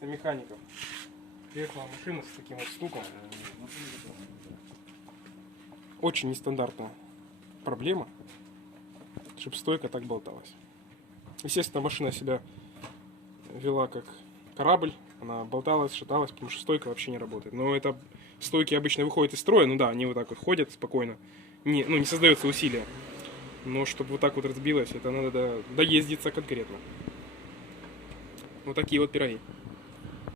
специалиста механиков. Приехала машина с таким вот стуком. Очень нестандартная проблема, чтобы стойка так болталась. Естественно, машина себя вела как корабль, она болталась, шаталась, потому что стойка вообще не работает. Но это стойки обычно выходят из строя, ну да, они вот так вот ходят спокойно, не создается усилия. Но чтобы вот так вот разбилось, это надо доездиться конкретно. Вот такие вот пироги.